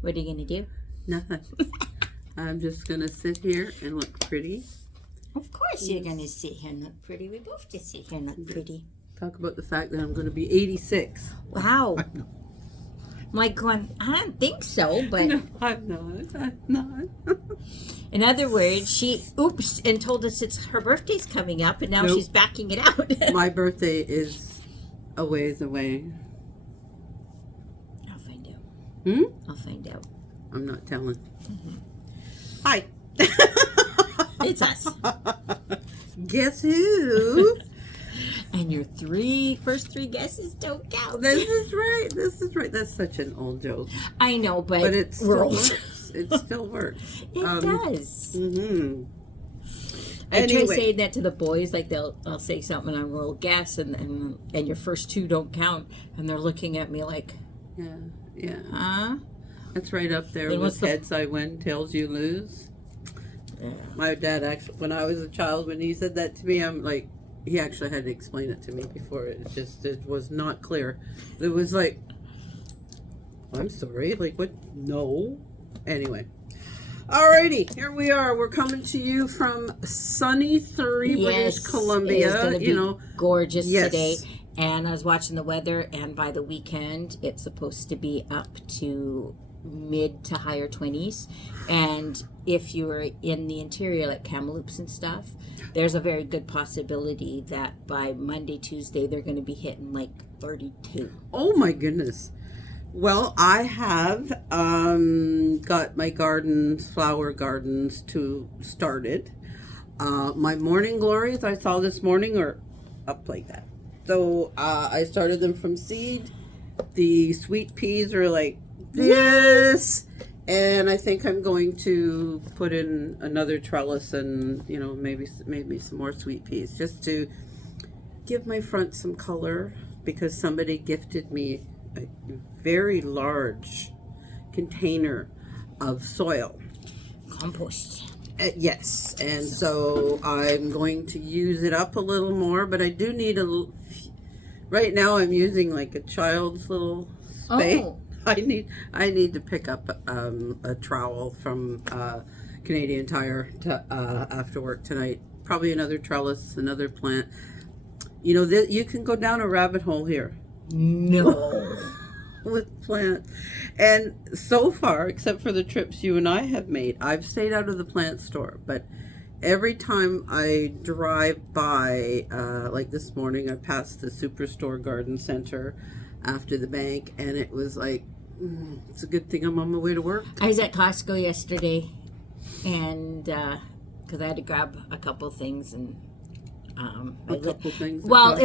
What are you going to do? Nothing. I'm just going to sit here and look pretty. Of course you're going to sit here and look pretty. We both just sit here and look pretty. Talk about the fact that I'm going to be 86. Wow. My God, I don't think so, but... No, I'm not. In other words, she oops and told us it's her birthday's coming up, and now Nope. she's backing it out. My birthday is a ways away. I'll find out. Hmm? I'll find out. I'm not telling. Mm-hmm. Hi. It's us. Guess who? And your first three guesses don't count. This is right. This is right. That's such an old joke. I know, but it still we're old. works. It still works. It does. Mm-hmm. I try Anyway. saying that to the boys, like I'll say something and I'll guess, and your first two don't count, and they're looking at me like, Yeah. huh? That's right up there Then with heads I win, tails you lose. Yeah. My dad actually, when I was a child, when he said that to me, I'm like, he actually had to explain it to me before. It was not clear. It was like, I'm sorry, like what? No. Anyway. Alrighty, here we are. We're coming to you from sunny Surrey, British Columbia. It's gonna be gorgeous yes. today. And I was watching the weather, and by the weekend, it's supposed to be up to mid to higher 20s. And if you're in the interior, like Kamloops and stuff, there's a very good possibility that by Monday, Tuesday, they're going to be hitting like 32. Oh my goodness. Well, I have got my flower gardens started. My morning glories I saw this morning are up like that. So I started them from seed. The sweet peas are like this. And I think I'm going to put in another trellis and, maybe some more sweet peas just to give my front some color, because somebody gifted me a very large container of soil. Compost. Yes, and so I'm going to use it up a little more, but I do need right now I'm using like a child's little spade. Oh. I need to pick up a trowel from Canadian Tire after work tonight. Probably another trellis, another plant. You can go down a rabbit hole here. No. With plants. And so far, except for the trips you and I have made, I've stayed out of the plant store. But every time I drive by, like this morning, I passed the Superstore Garden Center after the bank, and it was like, it's a good thing I'm on my way to work. I was at Costco yesterday, and because I had to grab a couple things, and things. Well,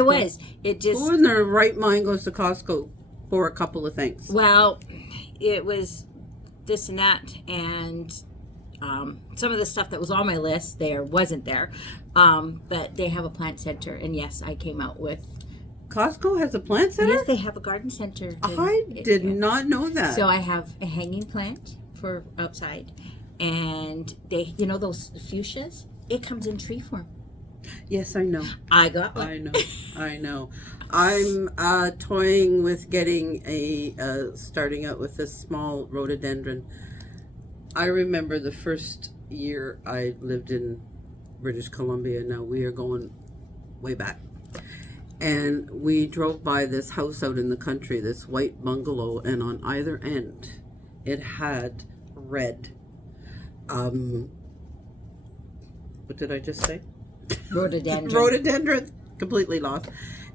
it just. Who in their right mind goes to Costco for a couple of things? Well, it was this and that, and some of the stuff that was on my list wasn't there, but they have a plant center, and yes, I came out with. Costco has a plant center? Yes, they have a garden center. I did not know that. So I have a hanging plant for outside, and they, those fuchsias, it comes in tree form. Yes, I know. I got one. I know. I'm toying with getting starting out with a small rhododendron. I remember the first year I lived in British Columbia. Now we are going way back. And we drove by this house out in the country, this white bungalow, and on either end it had red. What did I just say? Rhododendron. Rhododendron. Completely lost.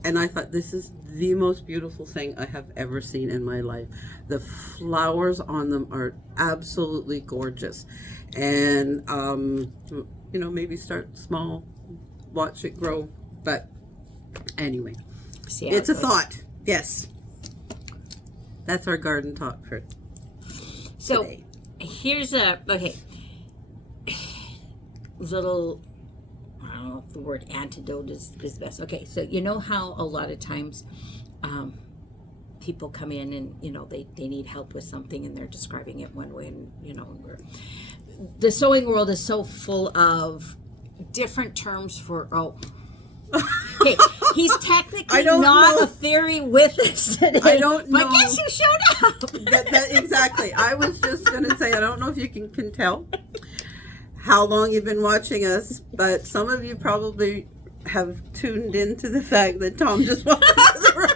And I thought, this is the most beautiful thing I have ever seen in my life. The flowers on them are absolutely gorgeous. And, maybe start small, watch it grow. But anyway, it's a thought. Yes. That's our garden talk for today. Here's a little, I don't know if the word antidote is best. Okay, so you know how a lot of times people come in and they need help with something and they're describing it one way, and the sewing world is so full of different terms for Okay, he's technically I don't not know. a fairy with us today. I don't know. But guess who showed up? Exactly. I was just going to say, I don't know if you can tell how long you've been watching us, but some of you probably have tuned into the fact that Tom just walked into the room.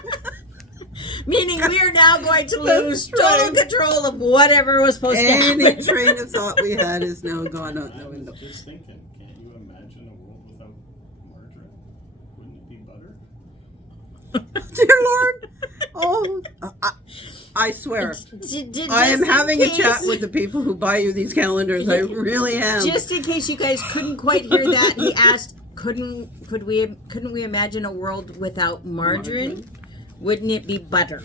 Meaning we are now going to lose total control of whatever was supposed to Any happen. train of thought we had is now gone out the window. I was just thinking, can't you imagine a world without margarine? Wouldn't it be butter? Dear Lord. Oh, I swear. I am Just in having a case- chat with the people who buy you these calendars. I really am. Just in case you guys couldn't quite hear that, he asked, couldn't we imagine a world without margarine? Wouldn't it be butter?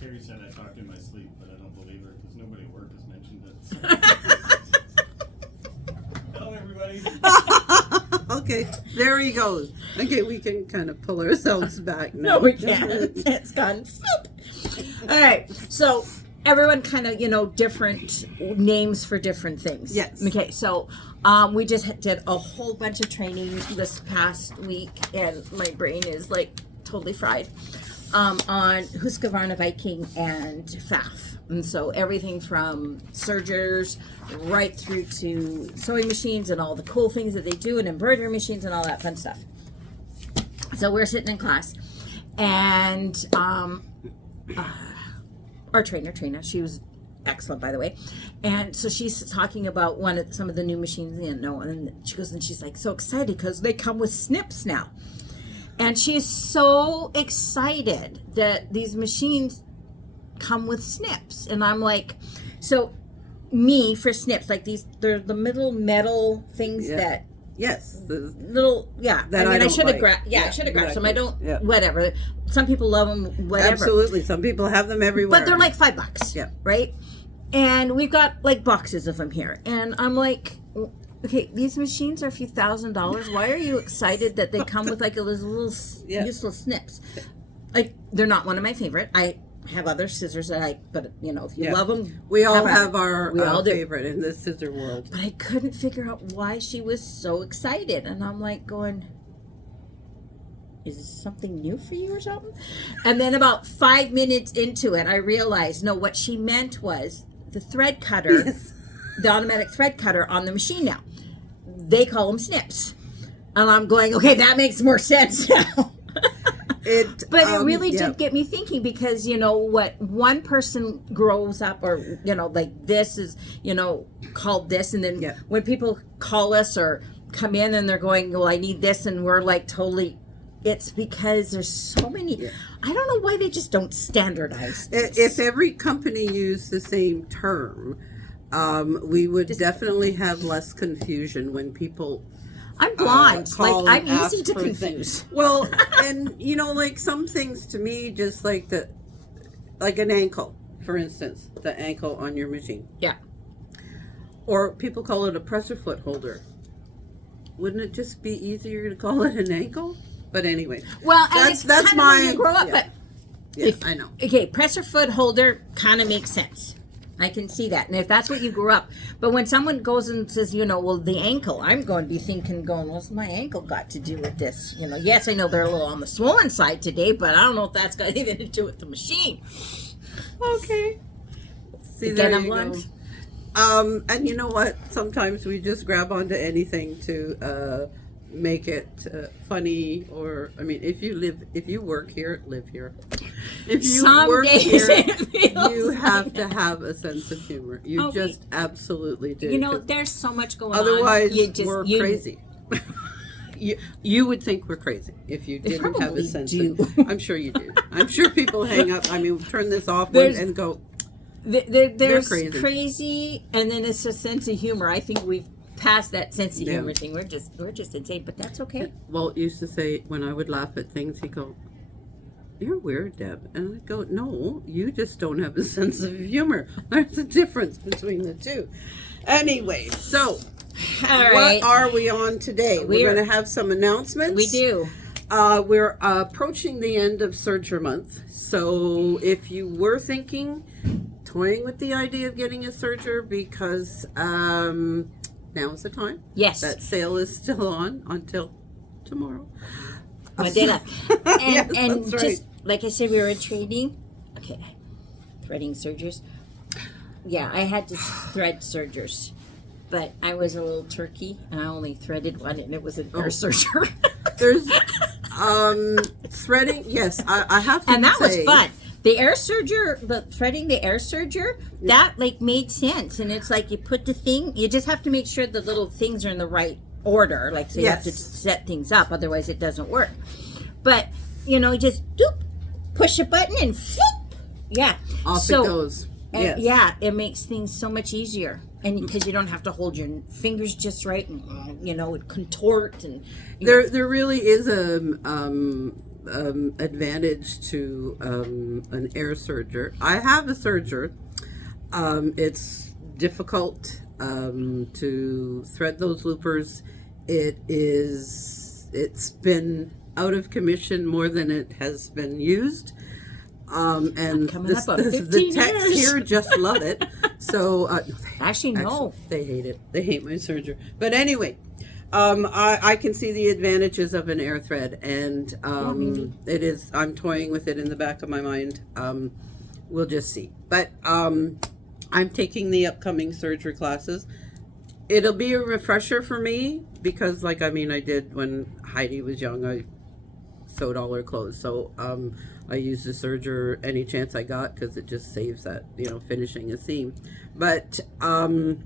Carrie said I talked in my sleep, but I don't believe her because nobody at work has mentioned it. Hello, everybody. Okay, there he goes. Okay, we can kind of pull ourselves back now. No, we can't. It's gone. All right. So everyone kind of, different names for different things. Yes. Okay. So we just did a whole bunch of training this past week, and my brain is like totally fried on Husqvarna Viking and FAF. And so everything from Sergers right through to sewing machines and all the cool things that they do, and embroidery machines and all that fun stuff. So we're sitting in class, and our trainer, she was excellent, by the way. And so she's talking about some of the new machines, and she goes, and she's like so excited because they come with snips now. And she's so excited that these machines come with snips. And I'm like, so me for snips, like they're the middle metal things that Yes. little, yeah. That I mean, I should have like. grabbed, I should have grabbed some. I don't, Yeah. whatever. Some people love them, whatever. Absolutely. Some people have them everywhere. But they're like $5. Yeah. Right? And we've got like boxes of them here. And I'm like, okay, these machines are a few $1,000s. Why are you excited that they come with like a little useless snips? Like, they're not one of my favorite. I have other scissors that I, but if you love them, we all have our we all do. favorite in this scissor world. But I couldn't figure out why she was so excited. And I'm like going, is this something new for you or something? And then about 5 minutes into it, I realized, no, what she meant was the thread cutter, the automatic thread cutter on the machine now. They call them snips. And I'm going, okay, that makes more sense now. But it really did get me thinking, because what one person grows up, or like this is called this, and then when people call us or come in and they're going, well, I need this, and we're like totally, it's because there's so many. I don't know why they just don't standardize this. If every company used the same term, we would definitely have less confusion when people. I'm blind. Call like, and I'm ask easy to for confuse. Well, and like some things to me, just like an ankle, for instance, the ankle on your machine. Yeah. Or people call it a presser foot holder. Wouldn't it just be easier to call it an ankle? But anyway. Well, and that's kind my. of when you grow up, but I know. Okay, presser foot holder kind of makes sense. I can see that. And if that's what you grew up. But when someone goes and says, well, the ankle, I'm going to be thinking, what's my ankle got to do with this? Yes, I know they're a little on the swollen side today, but I don't know if that's got anything to do with the machine. Okay. See, Again, there I'm you blind. go. And you know what? Sometimes we just grab onto anything to make it funny, or if you work here, live here. If you Some work days here, it feels you like have to have a sense of humor. You just absolutely do. There's so much going on. Otherwise, we're crazy. You would think we're crazy if you didn't have a sense of. I'm sure you do. I'm sure people hang up. Turn this off and go. There's crazy. crazy, and then it's a sense of humor. I think we've past that sense of humor thing. We're just insane, but that's okay. Walt used to say, when I would laugh at things, he'd go, "You're weird, Deb." And I'd go, "No, you just don't have a sense of humor. There's a difference between the two." Anyway, so what are we on today? We're going to have some announcements. We do. We're approaching the end of Serger month. So if you were toying with the idea of getting a Serger, because now is the time. Yes. That sale is still on until tomorrow. One day left. And, Yeah, and that's right. just like I said, we were training. Okay, threading sergers. Yeah, I had to thread sergers, but I was a little turkey, and I only threaded one, and it was an air serger. There's threading. Yes, I have to And that was say, fun. The air serger, the threading the air serger, that like made sense. And it's like you put the thing, you just have to make sure the little things are in the right order. Like, so you have to Yes. set things up, otherwise it doesn't work. But, just doop, push a button and flip. Yeah. Off it goes. Yes. Yeah, it makes things so much easier. And because you don't have to hold your fingers just right and, it contort. And There really is a advantage to an air serger. I have a serger. It's difficult to thread those loopers. It's been out of commission more than it has been used. And coming up on the 15 techs years. here just love it. So Actually, no. they hate it. They hate my serger. But anyway, I can see the advantages of an air thread, and it is. I'm toying with it in the back of my mind. We'll just see. But I'm taking the upcoming serger classes. It'll be a refresher for me because, I did when Heidi was young. I sewed all her clothes, so I used the serger any chance I got because it just saves that, finishing a seam. But I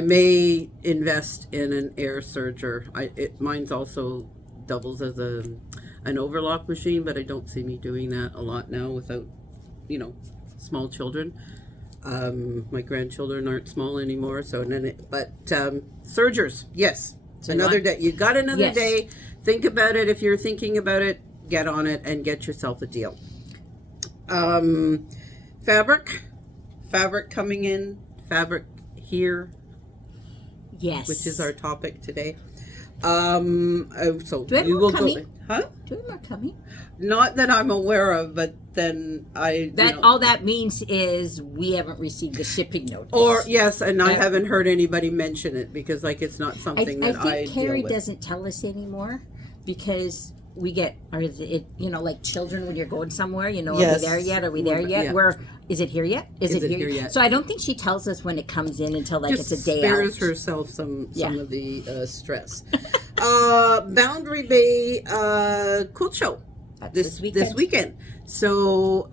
may invest in an air serger. Mine's also doubles as an overlock machine, but I don't see me doing that a lot now without, small children. My grandchildren aren't small anymore, so sergers, yes. So Another day. You got another Yes. day. Think about it. If you're thinking about it, get on it and get yourself a deal. Fabric coming in. Fabric here, Yes. which is our topic today. So Do we have we more will coming? go. Huh? Do we have more coming? Not that I'm aware of, but then All that means is we haven't received the shipping notice. Or yes, and I Yeah. haven't heard anybody mention it because it's not something I that think Carrie deal with. doesn't tell us anymore because we get, or is it, like children when you're going somewhere, Yes. are we there yet? Are we there yet? Yeah. Is it here yet? Is it here yet? So I don't think she tells us when it comes in until Just it's a day spares out. herself some Yeah. of the stress. Boundary Bay quilt show. That's This weekend. weekend. So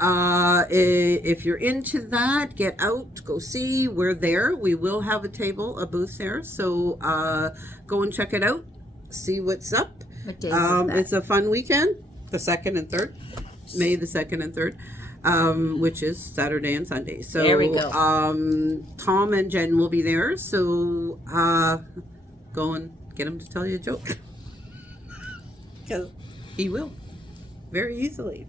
if you're into that, get out, go see. We're there. We will have a booth there. So go and check it out. See what's up. What days is that? It's a fun weekend, the 2nd and 3rd, May the 2nd and 3rd, which is Saturday and Sunday. So There we go. Tom and Jen will be there. So go and get him to tell you a joke because he will very easily.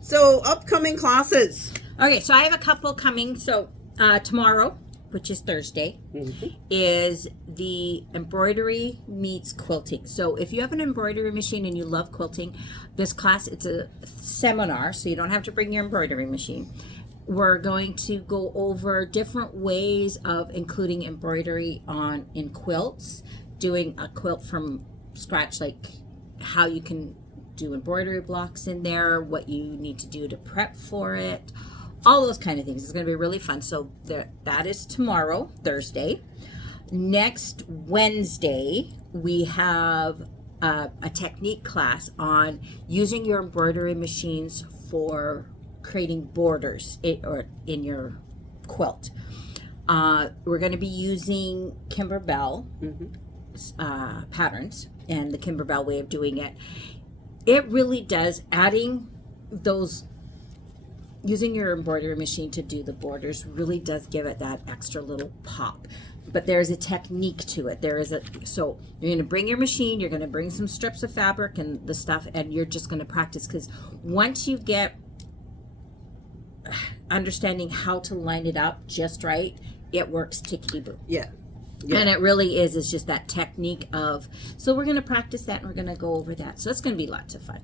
So upcoming classes. Okay, so I have a couple coming. So tomorrow, which is Thursday, is the embroidery meets quilting. So if you have an embroidery machine and you love quilting, this class, it's a seminar, so you don't have to bring your embroidery machine. We're going to go over different ways of including embroidery in quilts, doing a quilt from scratch, like how you can do embroidery blocks in there, what you need to do to prep for it, all those kind of things. It's going to be really fun. So that is tomorrow, Thursday. Next Wednesday, we have a technique class on using your embroidery machines for creating borders in your quilt. We're going to be using Kimberbell patterns and the Kimberbell way of doing it. It really does, adding those, using your embroidery machine to do the borders really does give it that extra little pop. But there's a technique to it. So you're going to bring your machine, you're going to bring some strips of fabric and the stuff, and you're just going to practice, because once you get understanding how to line it up just right, it works tickety-boo. Yeah. And it really is. It's just that technique of, so we're going to practice that and we're going to go over that. So it's going to be lots of fun.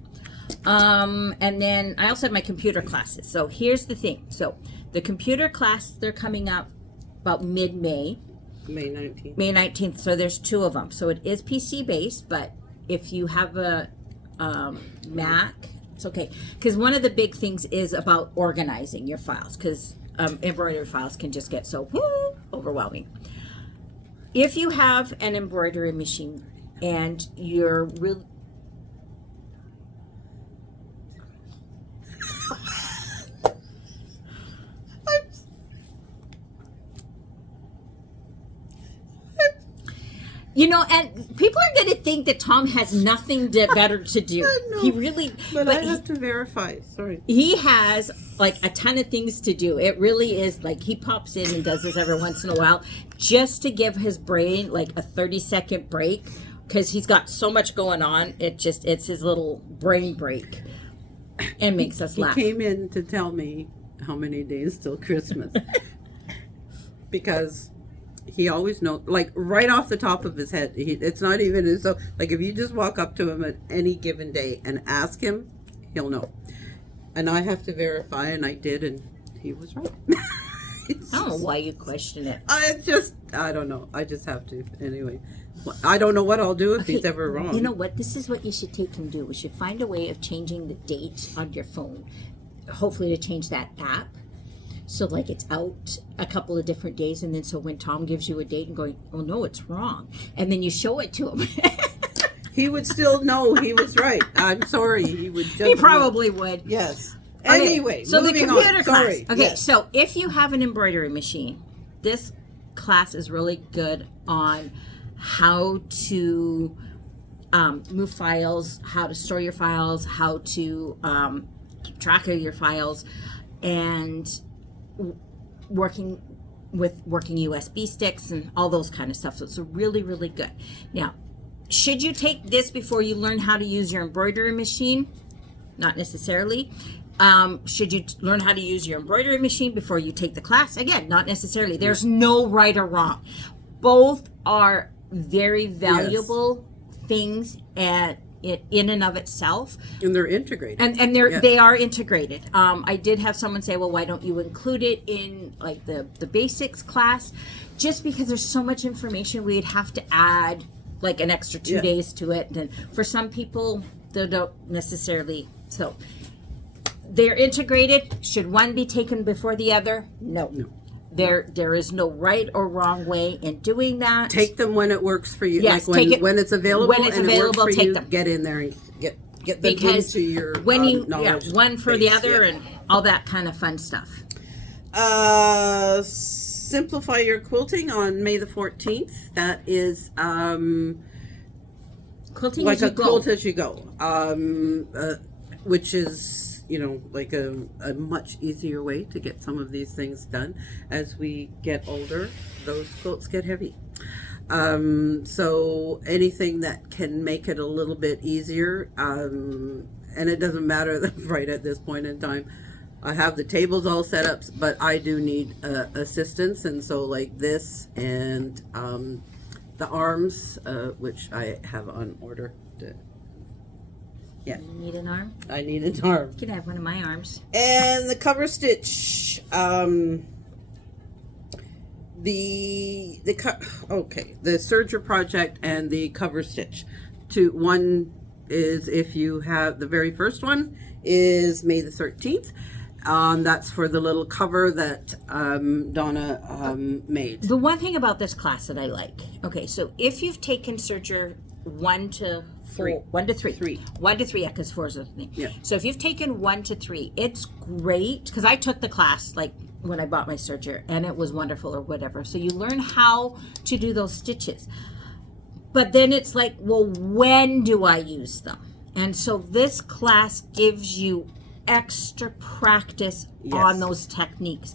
And then I also have my computer classes. So here's the thing. So the computer class, they're coming up about mid-May. May 19th. May 19th. So there's 2 of them. So it is PC based, but if you have a Mac, it's okay. Because one of the big things is about organizing your files, because embroidery files can just get so overwhelming. If you have an embroidery machine and you're really and people are going to think that Tom has nothing better to do. He really, but I have to verify. Sorry. He has like a ton of things to do. It really is like he pops in and does this every once in a while just to give his brain like a 30-second break, because he's got so much going on. It's his little brain break, and makes us laugh. He came in to tell me how many days till Christmas, because he always knows, like right off the top of his head. It's not even as though, like, if you just walk up to him at any given day and ask him, he'll know. And I have to verify, and I did, and he was right. I don't know why you question it. I don't know. I just have to. Anyway, I don't know what I'll do if he's ever wrong. You know what? This is what you should take and do. We should find a way of changing the date on your phone. Hopefully to change that app. So like it's out a couple of different days, and then so when Tom gives you a date and going, oh no, it's wrong, and then you show it to him. He would still know he was right. I'm sorry. He would just He probably would. Yes. Okay, Anyway, so the moving computer on. class. Sorry. Okay, Yes. so if you have an embroidery machine, this class is really good on how to move files, how to store your files, how to keep track of your files, and working USB sticks and all those kind of stuff. So it's really, really good. Now, should you take this before you learn how to use your embroidery machine? Not necessarily. Should you learn how to use your embroidery machine before you take the class? Again, not necessarily. There's no right or wrong. Both are very valuable things in and of itself, And they're integrated. and they are integrated. I did have someone say, well, why don't you include it in like the basics class? Just because there's so much information, we'd have to add like an extra 2 days to it, and for some people they don't necessarily. So they're integrated. Should one be taken before the other? No. There is no right or wrong way in doing that. Take them when it works for you. Yes, like when it's available. When it's and available, it works for take you, them. Get in there and get them Because into your when you knowledge one for the base. other Yeah. and all that kind of fun stuff. Simplify your quilting on May the 14th. That is Quilting like as you a go. quilt as you go, which is like a much easier way to get some of these things done. As we get older, those quilts get heavy. So anything that can make it a little bit easier, and it doesn't matter right at this point in time. I have the tables all set up, but I do need assistance, and so like this and the arms, which I have on order. Yeah, You need an arm? I need an arm. You can have one of my arms. And the cover stitch, the Serger project and the cover stitch. One is, if you have the very first one, is May the 13th. That's for the little cover that Donna made. The one thing about this class that I like, okay, so if you've taken Serger 1 to 3, yeah, because 4 is a thing. Yeah. So if you've taken 1 to 3, it's great, because I took the class like when I bought my Serger, and it was wonderful or whatever. So you learn how to do those stitches. But then it's like, well, when do I use them? And so this class gives you extra practice on those techniques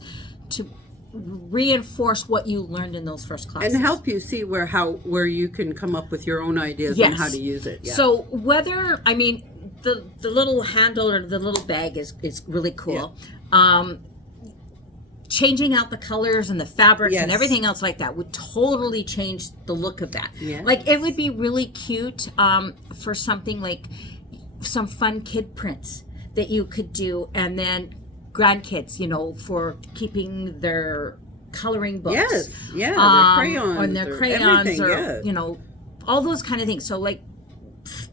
to reinforce what you learned in those first classes And help you see where you can come up with your own ideas on how to use it. Yeah. So whether, I mean, the little handle or the little bag is really cool. Changing out the colors and the fabrics and everything else like that would totally change the look of that. Yeah. Like it would be really cute for something like some fun kid prints that you could do, and then grandkids, for keeping their coloring books. Yes, yeah, their crayons. On their crayons everything, or, all those kind of things. So like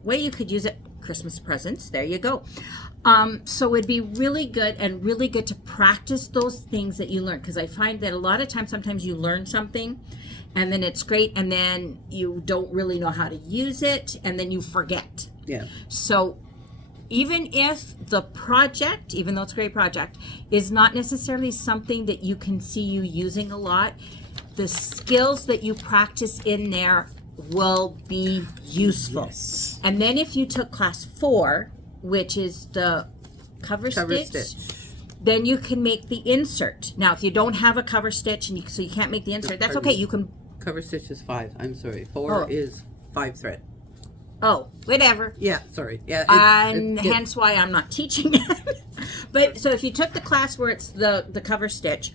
way you could use it, Christmas presents, there you go. So it'd be really good to practice those things that you learn, because I find that a lot of times, sometimes you learn something and then it's great and then you don't really know how to use it and then you forget. Yeah. So even if the project, even though it's a great project, is not necessarily something that you can see you using a lot, the skills that you practice in there will be useful. Yes. And then if you took class 4, which is the cover stitch, then you can make the insert. Now, if you don't have a cover stitch and so you can't make the insert, that's okay. You can. Cover stitch is 5. I'm sorry. 4 is 5 thread. Oh, whatever. Yeah, sorry. Yeah. And hence why I'm not teaching it. But so if you took the class where it's the cover stitch,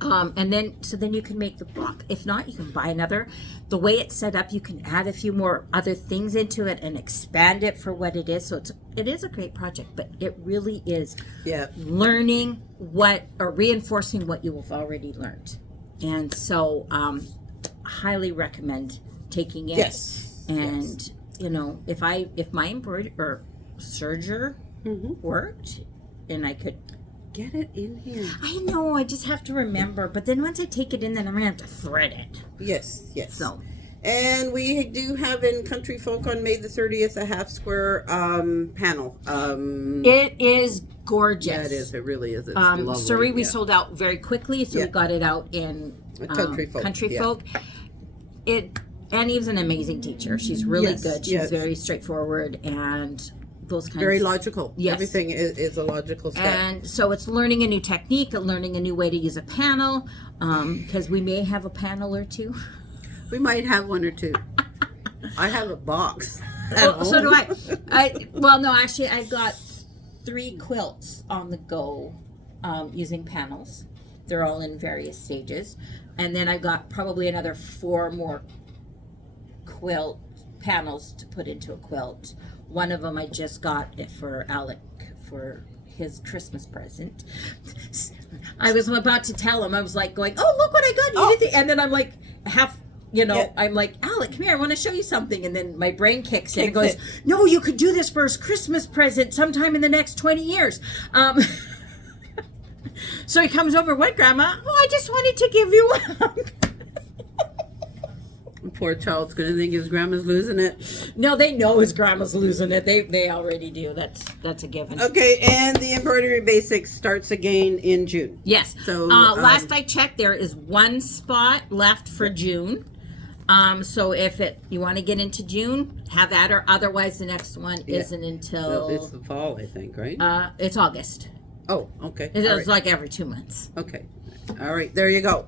and then you can make the block. If not, you can buy another. The way it's set up, you can add a few more other things into it and expand it for what it is. So it is a great project, but it really is learning reinforcing what you have already learned. And so highly recommend taking it. Yes. And you know, if my embroidery or serger worked and I could get it in here. I know, I just have to remember. But then once I take it in, then I'm going to have to thread it. Yes, yes. So. And we do have in Country Folk on May the 30th a half square panel. It is gorgeous. Yeah, it is. It really is. It's lovely. Surrey, we sold out very quickly, so we got it out in Country Folk. Annie's an amazing teacher. She's really good. She's very straightforward and those kinds. Very logical. Yes. Everything is a logical step. And so it's learning a new technique, learning a new way to use a panel, because we may have a panel or two. We might have one or two. I have a box. So do I. Well, no, actually, I've got 3 quilts on the go using panels. They're all in various stages. And then I've got probably another 4 more quilt panels to put into a quilt. One of them I just got for Alec for his Christmas present. I was about to tell him, I was like going, oh, look what I got. And then I'm like, I'm like, Alec, come here, I want to show you something. And then my brain kicks in and goes, no, you could do this for his Christmas present sometime in the next 20 years. So he comes over, what, Grandma? Oh, I just wanted to give you one. Poor child's going to think his grandma's losing it. No, they know his grandma's losing it. They already do. That's a given. Okay, and the embroidery basics starts again in June. Yes. So last I checked, there is 1 spot left for June. So if you want to get into June, have that, or otherwise the next one isn't until it's the fall, I think, right? It's August. Oh, okay. It's like every 2 months. Okay. All right, there you go.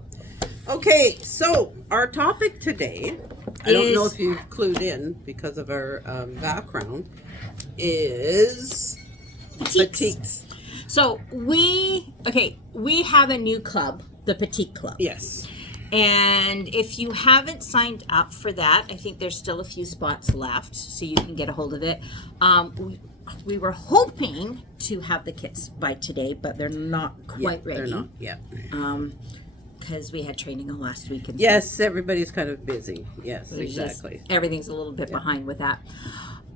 Okay, so our topic today, I don't know if you've clued in because of our background, is Batiks. So we have a new club, the Batiks Club. Yes. And if you haven't signed up for that, I think there's still a few spots left, so you can get a hold of it. We were hoping to have the kits by today, but they're not quite ready. They're not, yeah. Because we had training all last week. And yes, everybody's kind of busy. Yes, exactly. Everything's a little bit behind with that.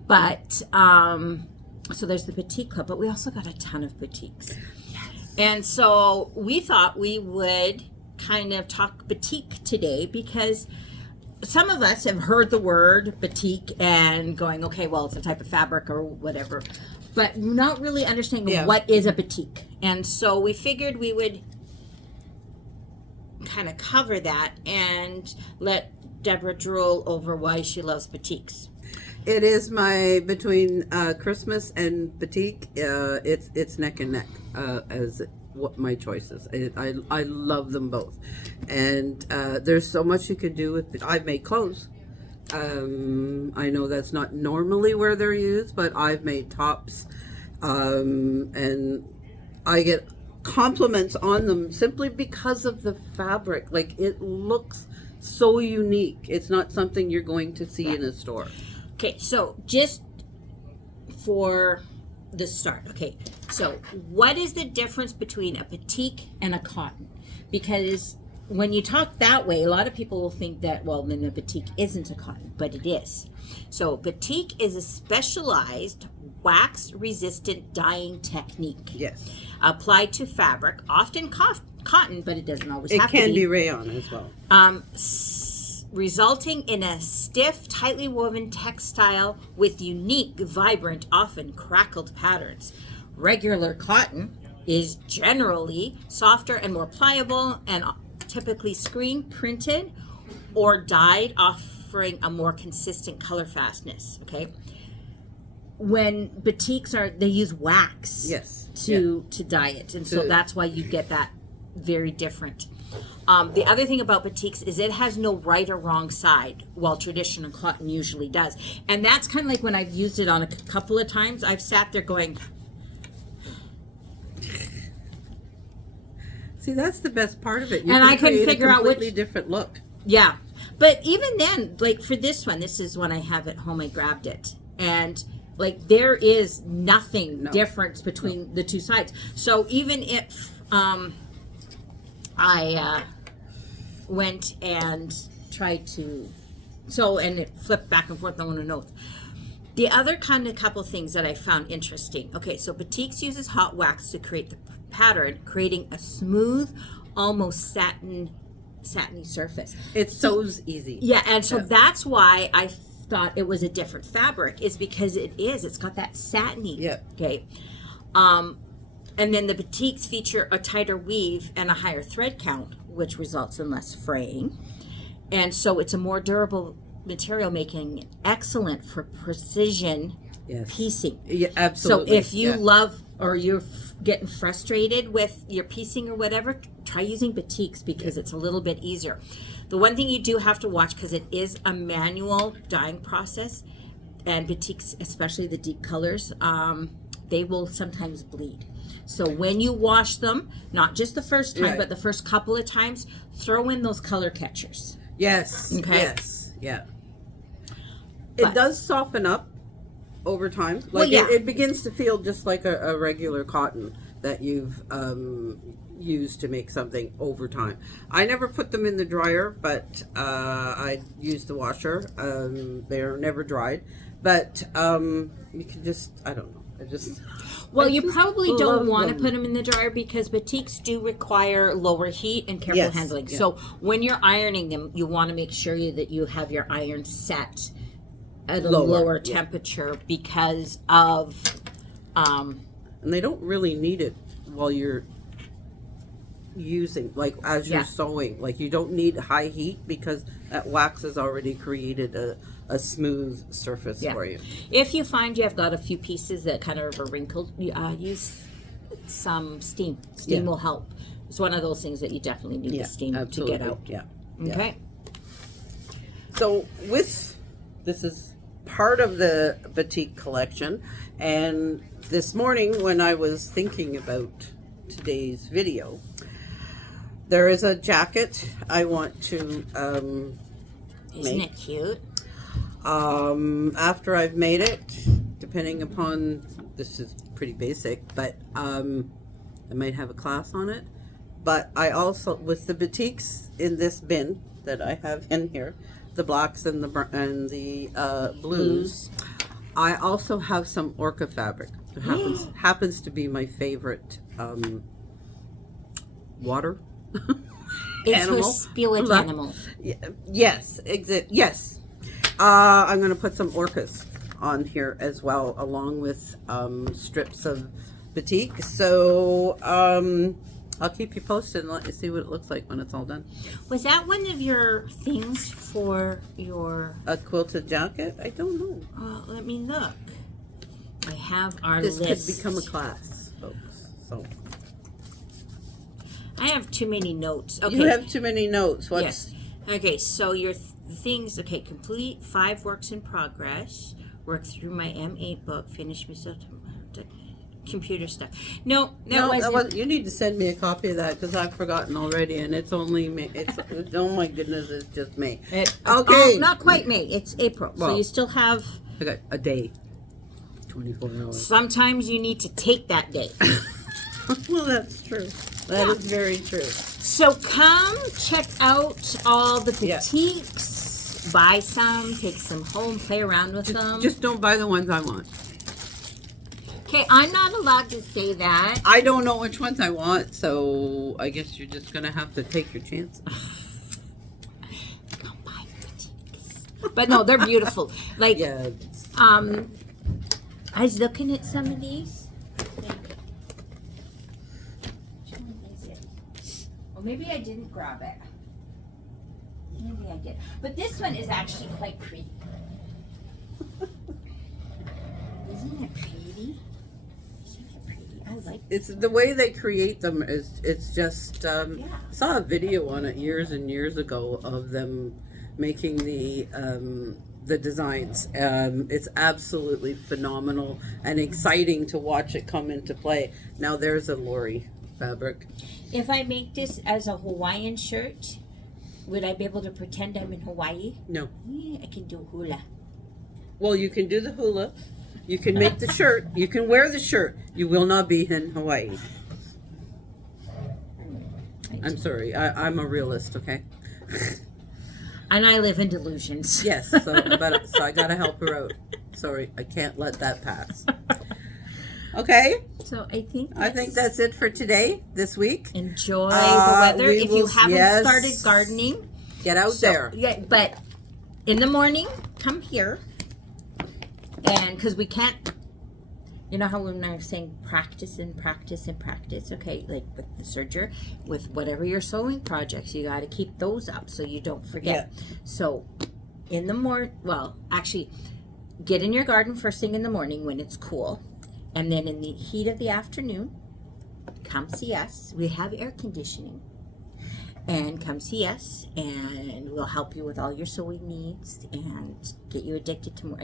But, so there's the Batiks Club, but we also got a ton of batiks. Yes. And so we thought we would kind of talk batik today, because some of us have heard the word batik and going, okay, well, it's a type of fabric or whatever, but not really understanding what is a batik. And so we figured we would kind of cover that and let Deborah drool over why she loves batiks. It is between Christmas and batik, it's neck and neck as what my choice is. I love them both, and there's so much you could do with. I've made clothes. I know that's not normally where they're used, but I've made tops, and I get compliments on them simply because of the fabric. Like, it looks so unique. It's not something you're going to see in a store. Okay, so just for the start, okay, so what is the difference between a batik and a cotton? Because when you talk that way, a lot of people will think that, well, then a batik isn't a cotton, but it is. So batik is a specialized wax-resistant dyeing technique. Yes. Applied to fabric, often cotton, but it doesn't always have to be. It can be rayon as well. Resulting in a stiff, tightly woven textile with unique, vibrant, often crackled patterns. Regular cotton is generally softer and more pliable and typically screen printed or dyed, offering a more consistent color fastness. Okay. When batiks they use wax. Yes. To dye it, and so that's why you get that very different. The other thing about batiks is it has no right or wrong side, while traditional cotton usually does. And that's kind of like when I've used it on a couple of times, I've sat there going, see, that's the best part of it. You and can I couldn't create figure a out which. completely different look. Yeah. But even then, like for this one, this is one I have at home, I grabbed it. And like there is nothing difference between the two sides. So even if I went and tried to, and it flipped back and forth on an oath. The other couple things that I found interesting. Okay, so Batiks uses hot wax to create the pattern, creating a smooth, almost satiny surface. It sews easy. Yeah, and so that's why I thought it was a different fabric, is because it's got that satiny. Yeah. Okay. And then the batiks feature a tighter weave and a higher thread count, which results in less fraying. And so it's a more durable material, making it excellent for precision piecing. Yeah, absolutely. So if you love, or you're getting frustrated with your piecing or whatever, try using batiks because it's a little bit easier. The one thing you do have to watch, because it is a manual dyeing process, and batiks, especially the deep colors, they will sometimes bleed. So when you wash them, not just the first time, but the first couple of times, throw in those color catchers. Yes. Okay. Yes. Yeah. It does soften up over time. Like it begins to feel just like a regular cotton that you've used to make something over time. I never put them in the dryer, but I used the washer. They're never dried, but you can just, I don't know. You probably don't want to put them in the dryer because batiks do require lower heat and careful handling. Yeah. So when you're ironing them, you want to make sure that you have your iron set at a lower temperature because of... and they don't really need it while you're using, like as you're sewing. Like you don't need high heat because that wax has already created a smooth surface for you. If you find you have got a few pieces that kind of are wrinkled, use some steam. Steam will help. It's one of those things that you definitely need the steam to get out. Yeah. Okay. So this is part of the batik collection, and this morning when I was thinking about today's video, there is a jacket I want to Isn't it cute? After I've made it, depending upon, this is pretty basic, but I might have a class on it. But I also, with the batiks in this bin that I have in here, the blacks and the blues, I also have some orca fabric. It happens to be my favorite water animal. It's her spirit animal. Yes, yes. I'm going to put some orcas on here as well, along with strips of batik. So I'll keep you posted and let you see what it looks like when it's all done. Was that one of your things for your... A quilted jacket? I don't know. Let me look. I have our list. This could become a class, folks. So I have too many notes. Okay. You have too many notes. Yes. Okay, so your things, complete 5 works in progress, work through my M8 book, finish myself, computer stuff. No, that wasn't. You need to send me a copy of that because I've forgotten already, and it's only May. Oh my goodness, it's just May. Not quite May. It's April. So you still have... I got a day. 24 hours. Sometimes you need to take that day. Well, that's true. That is very true. So come check out all the Yeah. Batiks. Buy some, take some home, play around with them. Just don't buy the ones I want. Okay, I'm not allowed to say that. I don't know which ones I want, so I guess you're just gonna have to take your chances. Don't buy Batiks. But no, they're beautiful. Like, Yeah. I was looking at some of these. Or maybe I didn't grab it. Maybe I did. But this one is actually quite pretty. Isn't it pretty? Isn't it pretty? I like It's the way they create them is it's just Yeah. I saw a video on it years and years ago of them making the designs. It's absolutely phenomenal and exciting to watch it come into play. Now there's a Lori fabric. If I make this as a Hawaiian shirt, would I be able to pretend I'm in Hawaii? No. Yeah, I can do hula. Well, you can do the hula. You can make the shirt. You can wear the shirt. You will not be in Hawaii. I'm sorry. I'm a realist, okay? And I live in delusions. Yes, so I gotta help her out. Sorry, I can't let that pass. Okay, So I think that's it for today, this week. enjoy the weather. we If you will- haven't yes. started gardening, Get out there. Yeah, but in the morning, come here, and because we can't, you know how when I was saying practice and practice and practice. Okay, like with the Serger, with whatever your sewing projects, you got to keep those up so you don't forget. So, in the actually, get in your garden first thing in the morning when it's cool, and then in the heat of the afternoon, come see us. We have air conditioning. And come see us, and we'll help you with all your sewing needs and get you addicted to more.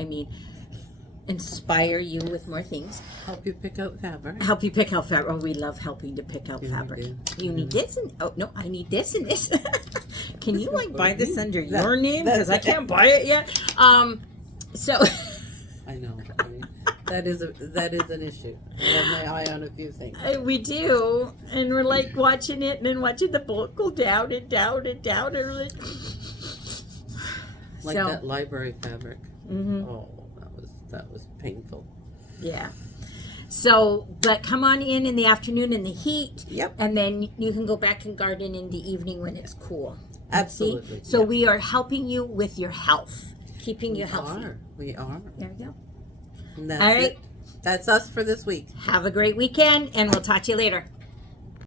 Inspire you with more things. Help you pick out fabric. Help you pick out fabric. Oh, we love helping to pick out Yeah, we fabric. do. You need this, and no, I need this and this. Can you like buy this under That- your name because I that's- can't buy it yet? So I know. I mean, that is an issue. I have my eye on a few things. we do, and we're like watching it, and then watching the boat go down and down and down, and we're like. Like So- that library fabric. Mhm. Oh, that was painful. Yeah. So, but come on in the afternoon in the heat. Yep. And then you can go back and garden in the evening when it's cool. Absolutely. See? So Yep. we are helping you with your health, keeping you healthy. We are. There you go. And that's All right. it. That's us for this week. Have a great weekend, and we'll talk to you later.